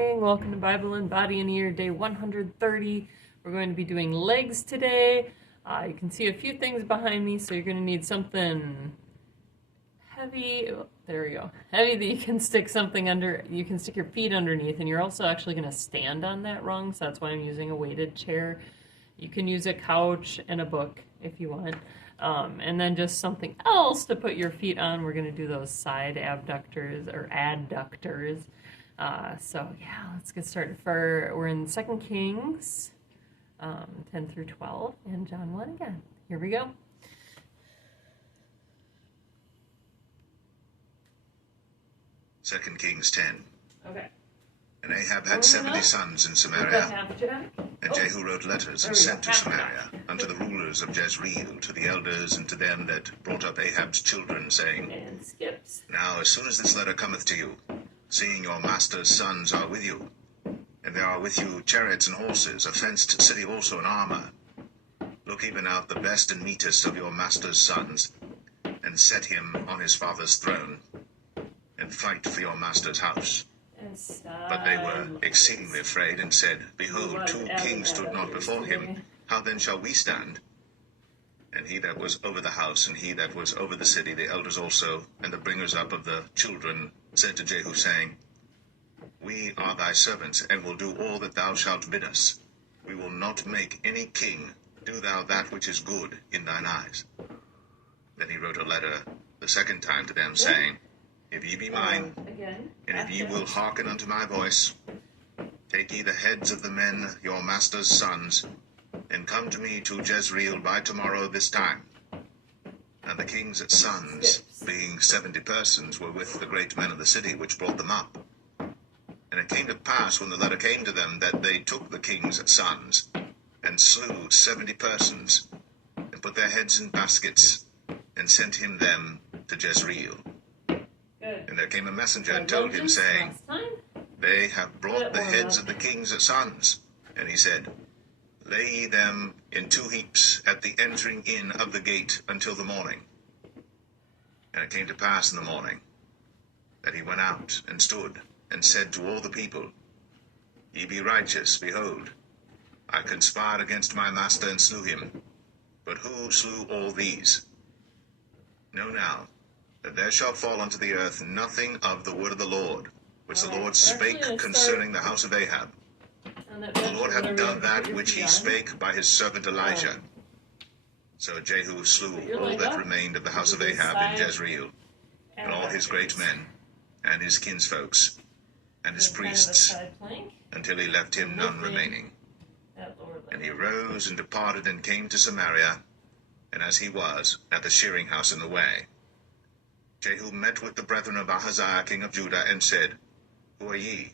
morning. Welcome to Bible and Body and Ear, day 130. We're going to be doing legs today. You can see a few things behind me, so you're going to need something heavy. Oh, there we go. Heavy that you can stick something under. You can stick your feet underneath, and you're also actually going to stand on that rung, so that's why I'm using a weighted chair. You can use a couch and a book if you want. And then just something else to put your feet on. We're going to do those side abductors or adductors. So yeah, let's get started. We're in 2Kings 10 through 12 and John 1 again. Here we go. Second Kings 10. Okay. And Ahab had 70 sons in Samaria, and Jehu wrote letters and sent to Samaria unto the rulers of Jezreel, to the elders, and to them that brought up Ahab's children, saying, Now as soon as this letter cometh to you, seeing your master's sons are with you, and there are with you chariots and horses, a fenced city also in armor, look even out the best and meetest of your master's sons, and set him on his father's throne, and fight for your master's house. But they were exceedingly afraid, and said, Behold, 2 kings stood not before him. How then shall we stand? And he that was over the house, and he that was over the city, the elders also, and the bringers up of the children, said to Jehu, saying, We are thy servants, and will do all that thou shalt bid us. We will not make any king. Do thou that which is good in thine eyes. Then he wrote a letter the second time to them, saying, If ye be mine, and if ye will hearken unto my voice, take ye the heads of the men, your master's sons, and come to me to Jezreel by tomorrow this time. And the king's sons, being 70 persons, were with the great men of the city, which brought them up. And it came to pass, when the letter came to them, that they took the king's sons, and slew 70 persons, and put their heads in baskets, and sent him them to Jezreel. And there came a messenger and told him, saying, They have brought the heads of the king's sons. And he said, Lay ye them in 2 heaps at the entering in of the gate until the morning. And it came to pass in the morning that he went out and stood, and said to all the people, Ye be righteous, behold, I conspired against my master and slew him. But who slew all these? Know now, that there shall fall unto the earth nothing of the word of the Lord, which the Lord spake concerning the house of Ahab. The Lord hath done that which he spake by his servant Elijah. So Jehu slew all that remained of the house of Ahab in Jezreel, and all his great men, and his kinsfolks, and his priests, until he left him none remaining. And he rose and departed, and came to Samaria, and as he was at the shearing house in the way, Jehu met with the brethren of Ahaziah king of Judah, and said, Who are ye?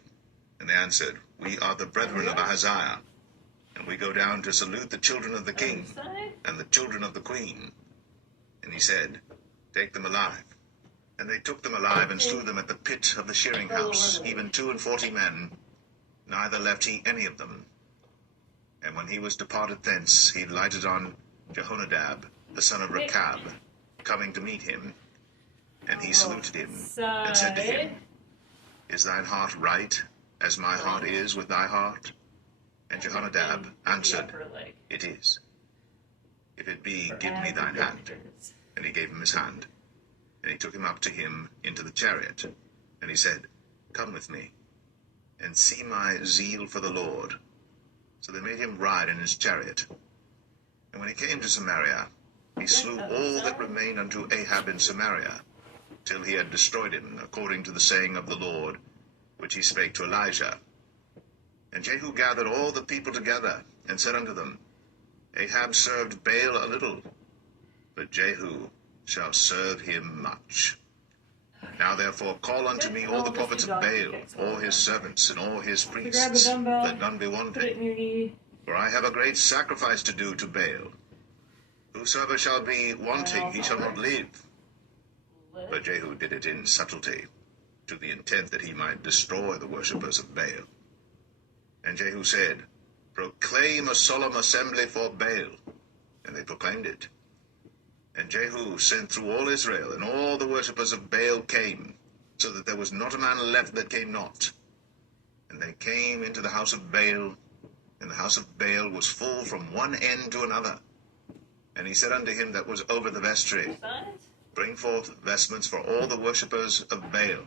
And they answered, We are the brethren of Ahaziah, and we go down to salute the children of the king, and the children of the queen. And he said, Take them alive. And they took them alive, and slew them at the pit of the shearing house, even 42 men, neither left he any of them. And when he was departed thence, he lighted on Jehonadab, the son of Rechab, coming to meet him. And he saluted him, and said to him, Is thine heart right, as my heart is with thy heart? And Jehonadab answered, It is. If it be, give me thine hand. And he gave him his hand. And he took him up to him into the chariot. And he said, Come with me, and see my zeal for the Lord. So they made him ride in his chariot. And when he came to Samaria, he slew all that remained unto Ahab in Samaria, till he had destroyed him, according to the saying of the Lord, which he spake to Elijah. And Jehu gathered all the people together, and said unto them, Ahab served Baal a little, but Jehu shall serve him much. Now therefore call unto me all the prophets of Baal, all his servants, and all his priests, that none be wanting. For I have a great sacrifice to do to Baal. Whosoever shall be wanting, he shall not live. But Jehu did it in subtlety, to the intent that he might destroy the worshippers of Baal. And Jehu said, Proclaim a solemn assembly for Baal. And they proclaimed it. And Jehu sent through all Israel, and all the worshippers of Baal came, so that there was not a man left that came not. And they came into the house of Baal, and the house of Baal was full from one end to another. And he said unto him that was over the vestry, Bring forth vestments for all the worshippers of Baal.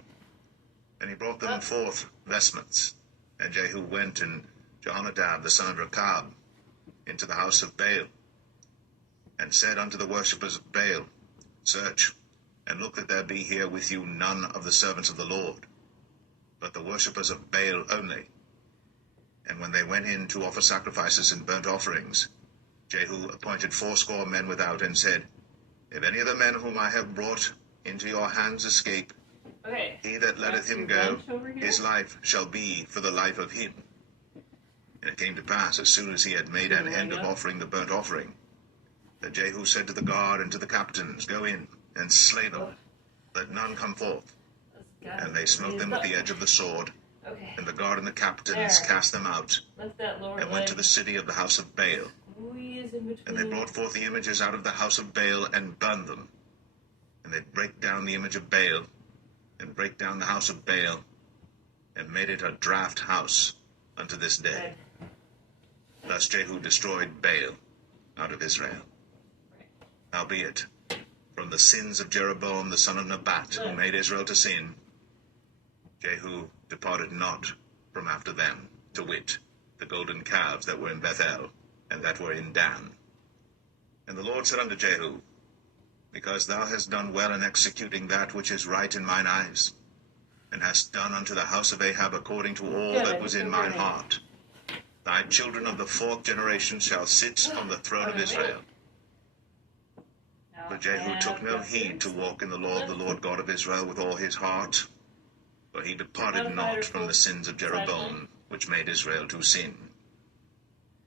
And he brought them forth vestments. And Jehu went, and Jehonadab the son of Rechab, into the house of Baal, and said unto the worshippers of Baal, Search, and look that there be here with you none of the servants of the Lord, but the worshippers of Baal only. And when they went in to offer sacrifices and burnt offerings, Jehu appointed 80 men without, and said, If any of the men whom I have brought into your hands escape, he that letteth him go, his life shall be for the life of him. And it came to pass, as soon as he had made an end of offering the burnt offering, that Jehu said to the guard and to the captains, Go in, and slay them, let none come forth. And they smote them with the edge of the sword, and the guard and the captains cast them out, and went to the city of the house of Baal. And they brought forth the images out of the house of Baal, and burned them. And they brake down the image of Baal, and brake down the house of Baal, and made it a draught house unto this day. Thus Jehu destroyed Baal out of Israel. Howbeit, from the sins of Jeroboam the son of Nebat, who made Israel to sin, Jehu departed not from after them, to wit, the golden calves that were in Bethel, and that were in Dan. And the Lord said unto Jehu, Because thou hast done well in executing that which is right in mine eyes, and hast done unto the house of Ahab according to all that was in mine heart, thy children of the 4th generation shall sit on the throne of Israel. But Jehu took no heed to walk in the law of the Lord God of Israel with all his heart, for he departed not from the sins of Jeroboam, which made Israel to sin.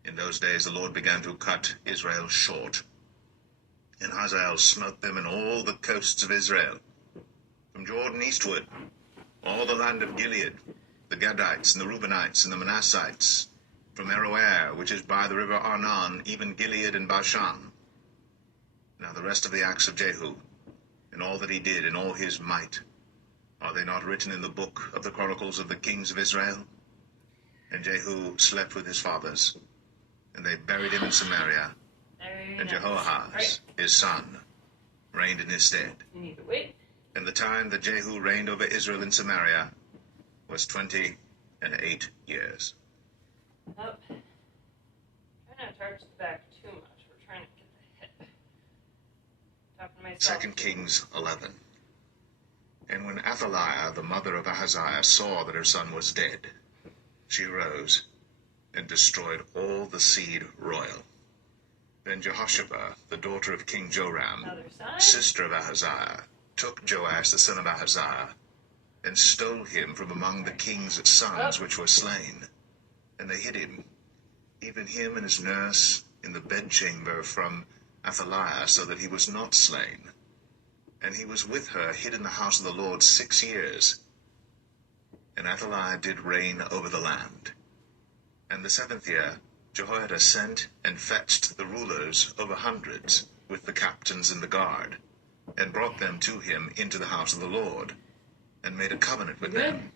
In those days the Lord began to cut Israel short, and Hazael smote them in all the coasts of Israel, from Jordan eastward, all the land of Gilead, the Gadites, and the Reubenites, and the Manassites, from Aroer, which is by the river Arnon, even Gilead and Bashan. Now the rest of the acts of Jehu, and all that he did, and all his might, are they not written in the book of the Chronicles of the kings of Israel? And Jehu slept with his fathers, and they buried him in Samaria, and Jehoahaz, his son, reigned in his stead. You need to wait. And the time that Jehu reigned over Israel in Samaria was 28 years. Oh. Try not to arch the back too much. We're trying to get the hip. Talking to myself. 2 Kings 11. And when Athaliah, the mother of Ahaziah, saw that her son was dead, she arose and destroyed all the seed royal. Then Jehoshaphat, the daughter of King Joram, sister of Ahaziah, took Joash the son of Ahaziah, and stole him from among the king's sons which were slain. And they hid him, even him and his nurse, in the bedchamber from Athaliah, so that he was not slain. And he was with her hid in the house of the Lord 6 years. And Athaliah did reign over the land. And the 7th year Jehoiada sent and fetched the rulers over hundreds, with the captains and the guard, and brought them to him into the house of the Lord, and made a covenant with them,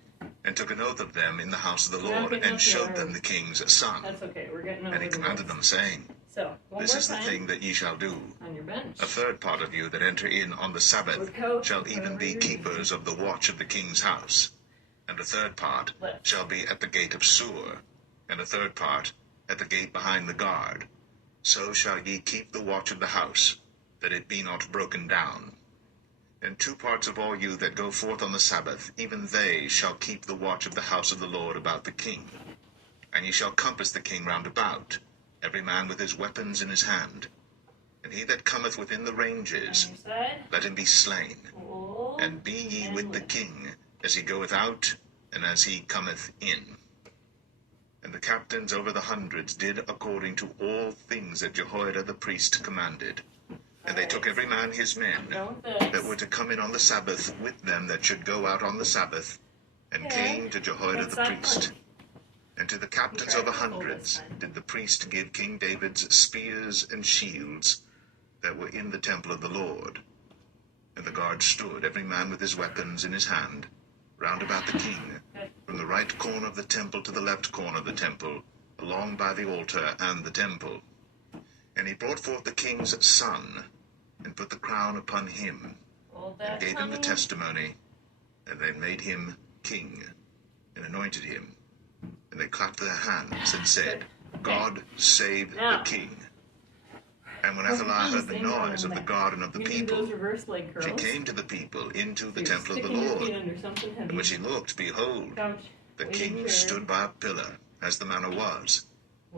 and took an oath of them in the house of the Lord, and showed them the king's son. That's okay. We're getting over And he commanded them, saying, So, This is the thing that ye shall do. on your bench. A 3rd part of you that enter in on the Sabbath shall even be keepers of the watch of the king's house, and a 3rd part shall be at the gate of Sur, and a 3rd part at the gate behind the guard. So shall ye keep the watch of the house, that it be not broken down. And 2 parts of all you that go forth on the Sabbath, even they shall keep the watch of the house of the Lord about the king. And ye shall compass the king round about, every man with his weapons in his hand. And he that cometh within the ranges, let him be slain. And be ye with the king, as he goeth out, and as he cometh in. And the captains over the hundreds did according to all things that Jehoiada the priest commanded. And they took every man his men, that were to come in on the Sabbath with them that should go out on the Sabbath, and came to Jehoiada the priest. And to the captains over hundreds did the priest give King David's spears and shields that were in the temple of the Lord. And the guard stood, every man with his weapons in his hand, round about the king, from from the right corner of the temple to the left corner of the temple, along by the altar and the temple. And he brought forth the king's son, and put the crown upon him, and gave him the testimony, and they made him king, and anointed him. And they clapped their hands, and said, God save the king. And when Athaliah heard the noise of the God and of the people, she came to the people into the temple of the Lord. And when she looked, behold, the king stood by a pillar, as the manner was.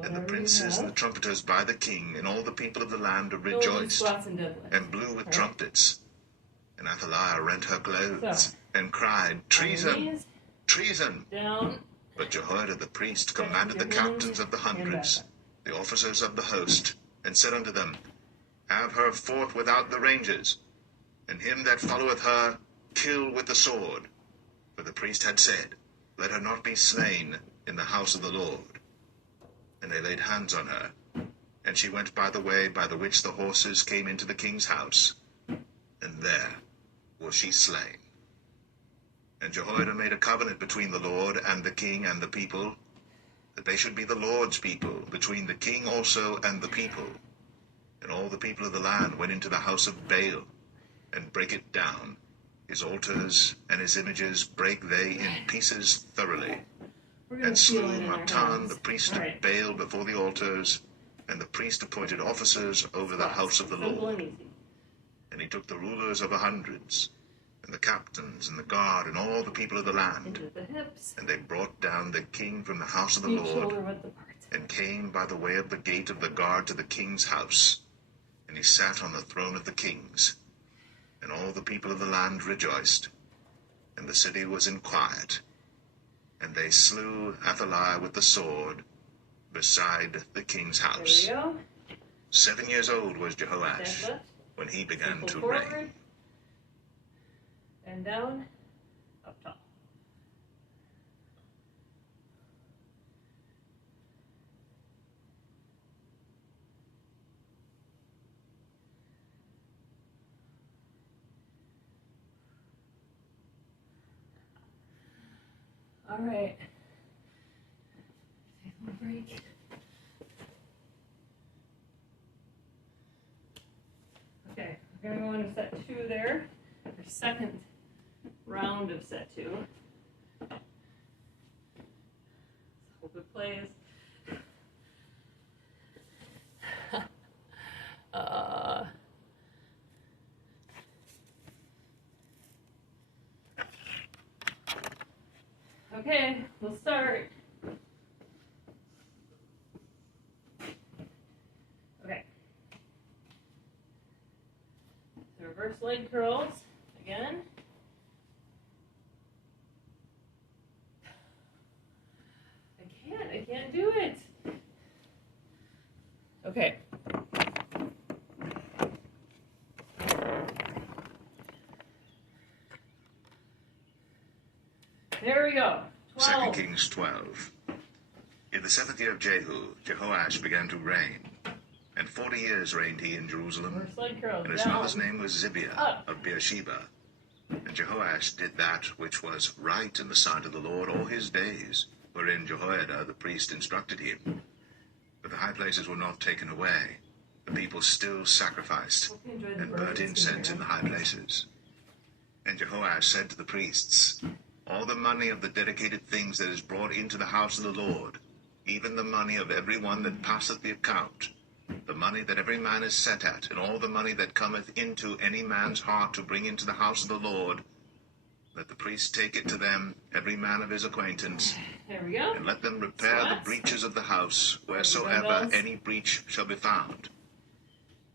And the princes and the trumpeters by the king, and all the people of the land rejoiced, and blew with trumpets. And Athaliah rent her clothes, and cried, Treason! Treason! But Jehoiada the priest commanded the captains of the hundreds, the officers of the host, and said unto them, Have her forth without the ranges, and him that followeth her kill with the sword. For the priest had said, Let her not be slain in the house of the Lord. And they laid hands on her, and she went by the way by the which the horses came into the king's house, and there was she slain. And Jehoiada made a covenant between the Lord and the king and the people, that they should be the Lord's people, between the king also and the people. And all the people of the land went into the house of Baal, and brake it down. His altars and his images brake they in pieces thoroughly, and slew Matan, the priest of Baal, before the altars, and the priest appointed officers over the house of the Lord. And he took the rulers of the hundreds, and the captains, and the guard, and all the people of the land. And they brought down the king from the house of the Lord, and came by the way of the gate of the guard to the king's house. And he sat on the throne of the kings. And all the people of the land rejoiced, and the city was in quiet. And they slew Athaliah with the sword beside the king's house. 7 years old was Jehoash when he began to reign. And down, up top. All right. Take a little break. Okay, we're gonna go into set 2 there. Our second round of set 2. Hope it plays. Okay, we'll start. Okay. So reverse leg curls again. I can't do it. Okay. There we go. 2 Kings 12. In the 7th year of Jehu, Jehoash began to reign. And 40 years reigned he in Jerusalem. And his mother's name was Zibiah of Beersheba. And Jehoash did that which was right in the sight of the Lord all his days, wherein Jehoiada the priest instructed him. But the high places were not taken away. The people still sacrificed and burnt incense in the high places. And Jehoash said to the priests, All the money of the dedicated things that is brought into the house of the Lord, even the money of every one that passeth the account, the money that every man is set at, and all the money that cometh into any man's heart to bring into the house of the Lord, let the priest take it to them, every man of his acquaintance, there we go. And let them repair the breaches of the house, wheresoever any breach shall be found.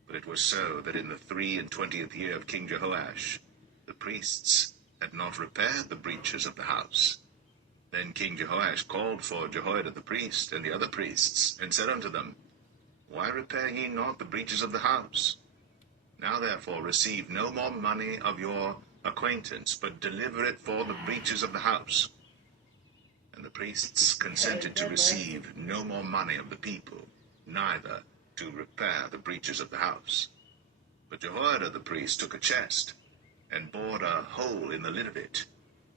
But it was so that in the 23 year of King Jehoash, the priests had not repaired the breaches of the house. Then King Jehoash called for Jehoiada the priest and the other priests, and said unto them, Why repair ye not the breaches of the house? Now therefore receive no more money of your acquaintance, but deliver it for the breaches of the house. And the priests consented to receive no more money of the people, neither to repair the breaches of the house. But Jehoiada the priest took a chest, and bored a hole in the lid of it,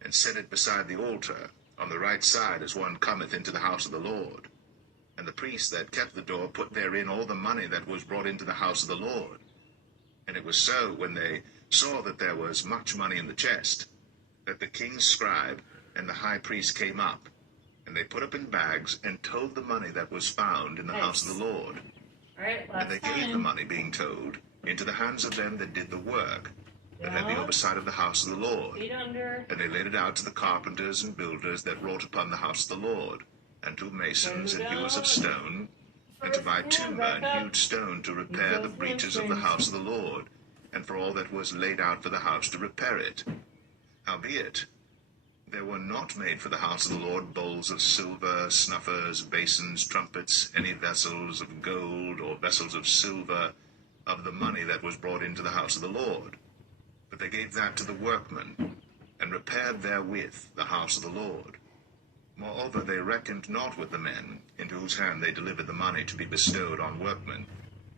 and set it beside the altar, on the right side as one cometh into the house of the Lord. And the priests that kept the door put therein all the money that was brought into the house of the Lord. And it was so, when they saw that there was much money in the chest, that the king's scribe and the high priest came up, and they put up in bags and towed the money that was found in the house of the Lord. All right, And they gave the money being towed into the hands of them that did the work, that had the oversight of the house of the Lord. And they laid it out to the carpenters and builders that wrought upon the house of the Lord, and to masons and hewers of stone, and to buy timber and hewed stone to repair the breaches of the house of the Lord, and for all that was laid out for the house to repair it. Howbeit, there were not made for the house of the Lord bowls of silver, snuffers, basins, trumpets, any vessels of gold, or vessels of silver, of the money that was brought into the house of the Lord. But they gave that to the workmen, and repaired therewith the house of the Lord. Moreover, they reckoned not with the men, into whose hand they delivered the money to be bestowed on workmen,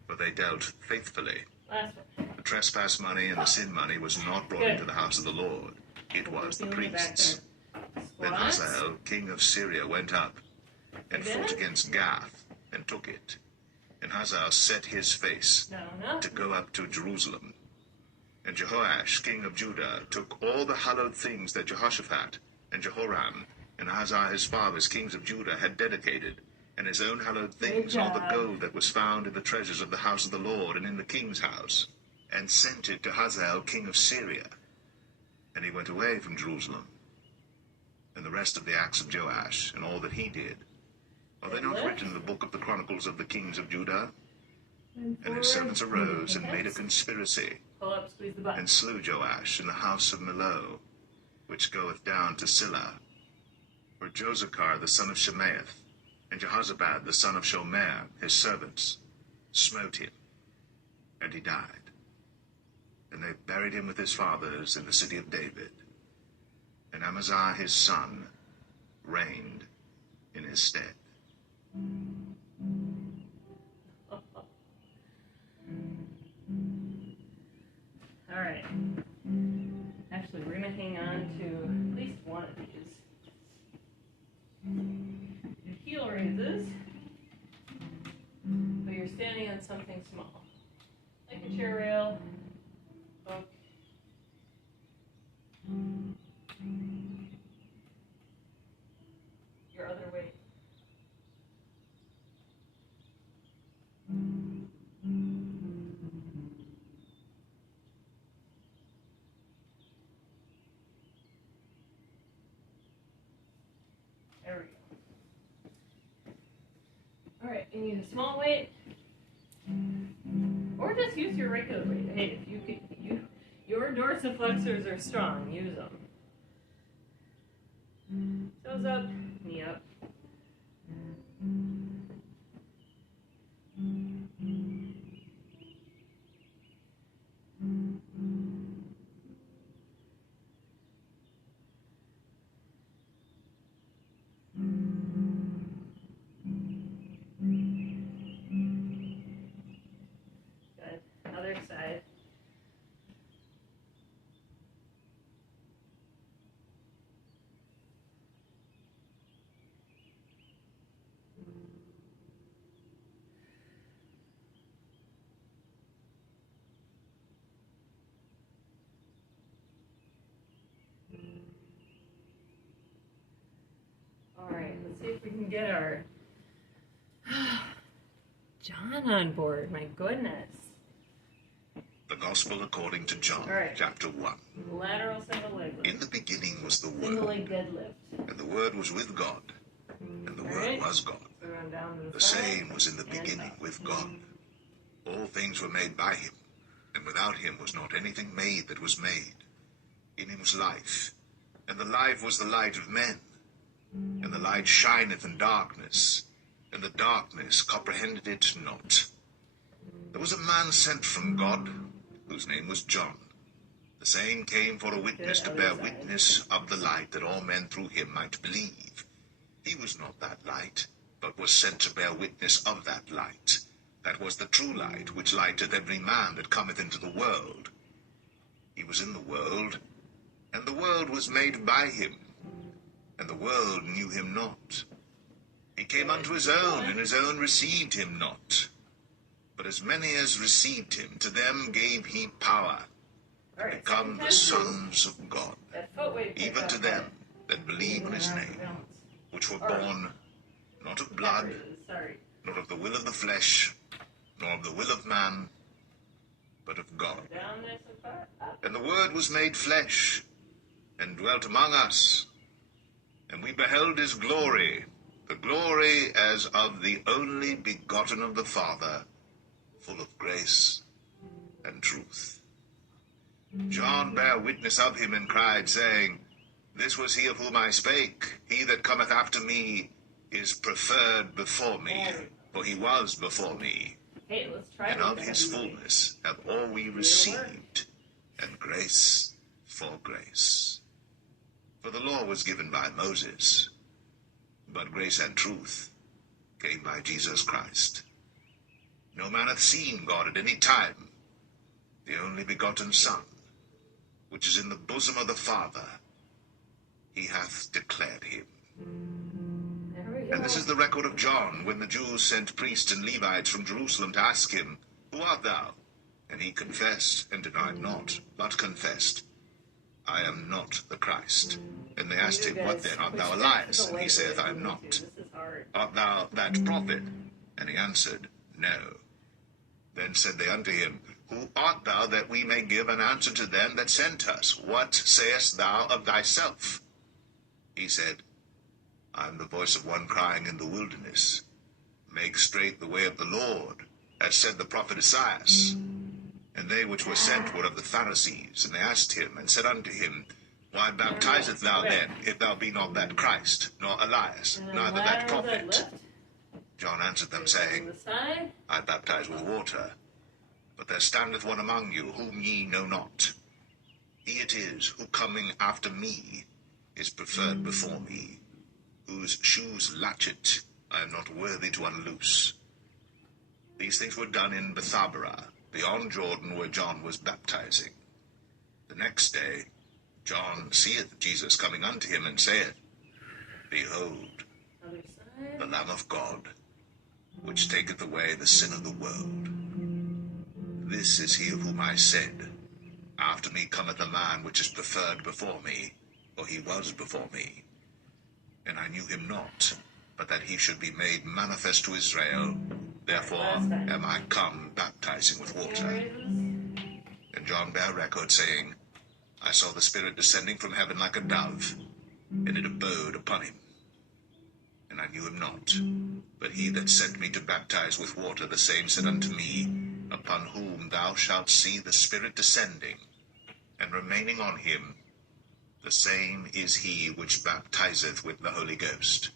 for they dealt faithfully. The trespass money and the sin money was not brought into the house of the Lord. It was the priests. Then Hazael, king of Syria, went up, and fought against Gath, and took it. And Hazael set his face to go up to Jerusalem. And Joash, king of Judah, took all the hallowed things that Jehoshaphat, and Jehoram, and Ahaziah his fathers, kings of Judah, had dedicated, and his own hallowed things, all the gold that was found in the treasures of the house of the Lord and in the king's house, and sent it to Hazael, king of Syria. And he went away from Jerusalem. And the rest of the acts of Joash, and all that he did, are they not written in the book of the Chronicles of the kings of Judah? And his servants arose and made a conspiracy, and slew Joash in the house of Millo, which goeth down to Silla. For Josachar the son of Shemaeth, and Jehozabad the son of Shomer, his servants, smote him, and he died. And they buried him with his fathers in the city of David. And Amaziah his son reigned in his stead. All right. Actually, we're going to hang on to at least one of these. Your heel raises, but you're standing on something small, like a chair rail, book. Your other weight. There we go. All right, you need a small weight, or just use your regular weight. Hey, if your dorsiflexors are strong, use them. Toes up, knee up. Good. Other side. All right, let's see if we can get our John on board. My goodness. The Gospel according to John, chapter 1. Lateral single leg lift. In the beginning was the Single Word, leg deadlift. and the Word was with God, and the Word was God. So run down to The side. same was in the beginning with God. All things were made by him, and without him was not anything made that was made. In him was life, and the life was the light of men. And the light shineth in darkness, and the darkness comprehended it not. There was a man sent from God, whose name was John. The same came for a witness to bear witness of the light, that all men through him might believe. He was not that light, but was sent to bear witness of that light. That was the true light, which lighteth every man that cometh into the world. He was in the world, and the world was made by him, and the world knew him not. He came unto his own, and his own received him not. But as many as received him, to them gave he power to become the sons of God, even to them that believe on his name, which were born not of blood, nor of the will of the flesh, nor of the will of man, but of God. And the Word was made flesh, and dwelt among us, and we beheld his glory, the glory as of the only begotten of the Father, full of grace and truth. John bare witness of him, and cried, saying, This was he of whom I spake. He that cometh after me is preferred before me, for he was before me. And of his fullness have all we received, and grace for grace. For the law was given by Moses, but grace and truth came by Jesus Christ. No man hath seen God at any time. The only begotten Son, which is in the bosom of the Father, he hath declared him. And this is the record of John, when the Jews sent priests and Levites from Jerusalem to ask him, Who art thou? And he confessed, and denied not, but confessed, I am not the Christ. And they asked him, What then? Art thou Elias? And he saith, I am not. Art thou that prophet? And he answered, No. Then said they unto him, Who art thou, that we may give an answer to them that sent us? What sayest thou of thyself? He said, I am the voice of one crying in the wilderness, Make straight the way of the Lord, as said the prophet Esaias. And they which were sent were of the Pharisees, and they asked him, and said unto him, Why baptizest thou then, if thou be not that Christ, nor Elias, neither that prophet? John answered them, saying, I baptize with water, but there standeth one among you, whom ye know not. He it is, who coming after me is preferred before me, whose shoes latchet I am not worthy to unloose. These things were done in Bethabara, beyond Jordan, where John was baptizing. The next day John seeth Jesus coming unto him, and saith, Behold, the Lamb of God, which taketh away the sin of the world. This is he of whom I said, After me cometh a man which is preferred before me, for he was before me. And I knew him not, but that he should be made manifest to Israel. Therefore am I come baptizing with water. And John bare record, saying, I saw the Spirit descending from heaven like a dove, and it abode upon him. And I knew him not, but he that sent me to baptize with water, the same said unto me, Upon whom thou shalt see the Spirit descending, and remaining on him, the same is he which baptizeth with the Holy Ghost.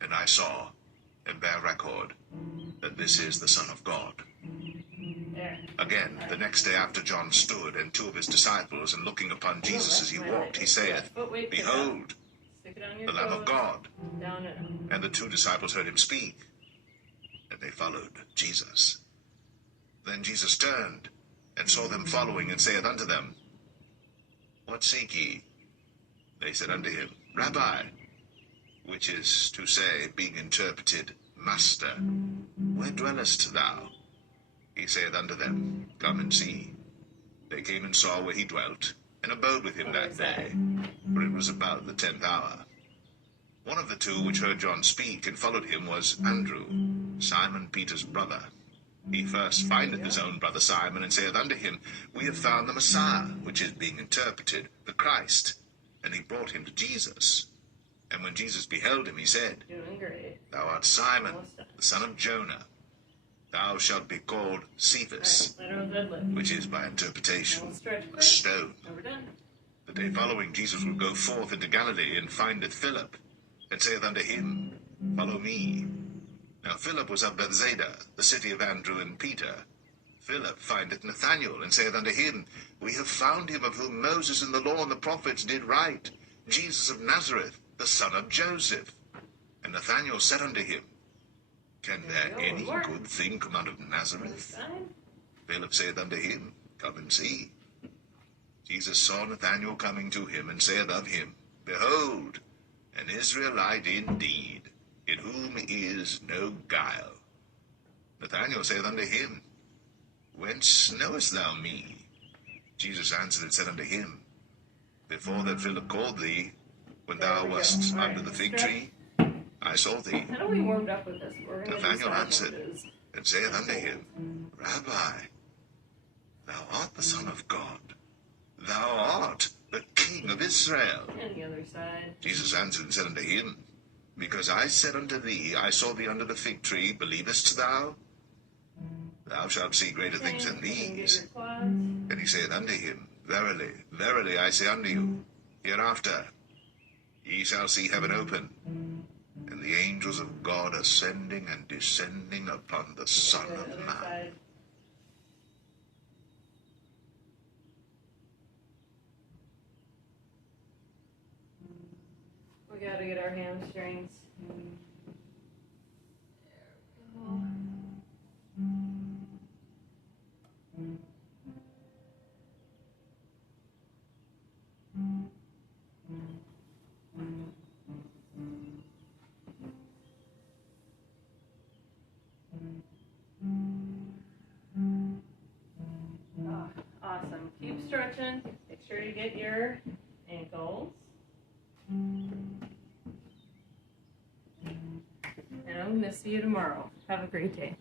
And I saw, and bare record, that this is the Son of God. Again, the next day after John stood, and two of his disciples, and looking upon Jesus as he walked, he saith, Behold, the Lamb of God. And the two disciples heard him speak, and they followed Jesus. Then Jesus turned, and saw them following, and saith unto them, What seek ye? They said unto him, Rabbi, which is to say, being interpreted, Master, where dwellest thou? He saith unto them, Come and see. They came and saw where he dwelt, and abode with him that day, for it was about the 10th hour. One of the two which heard John speak and followed him was Andrew, Simon Peter's brother. He first findeth his own brother Simon, and saith unto him, We have found the Messiah, which is being interpreted, the Christ. And he brought him to Jesus. And when Jesus beheld him, he said, Thou art Simon, the son of Jonah. Thou shalt be called Cephas, which is by interpretation a stone. The day following, Jesus will go forth into Galilee, and findeth Philip, and saith unto him, Follow me. Now Philip was of Bethsaida, the city of Andrew and Peter. Philip findeth Nathanael, and saith unto him, We have found him of whom Moses and the law and the prophets did write, Jesus of Nazareth, the son of Joseph. And Nathanael said unto him, Can there any good thing come out of Nazareth? Philip saith unto him, Come and see. Jesus saw Nathanael coming to him, and saith of him, Behold, An Israelite indeed, in whom is no guile. Nathanael saith unto him, Whence knowest thou me? Jesus answered and said unto him, Before that Philip called thee, when thou wast under the fig tree, I saw thee. I know we warmed up with this. Nathanael answered and saith unto him, Rabbi, thou art the Son of God. Thou art the King of Israel. And the other side. Jesus answered and said unto him, Because I said unto thee, I saw thee under the fig tree, believest thou? Thou shalt see greater things than these. And he saith unto him, Verily, verily, I say unto you, hereafter ye shall see heaven open, and the angels of God ascending and descending upon the Son of Man. We gotta get our hamstrings. There we go. Oh, awesome. Keep stretching. Make sure you get your ankles. And I'm going to see you tomorrow. Have a great day.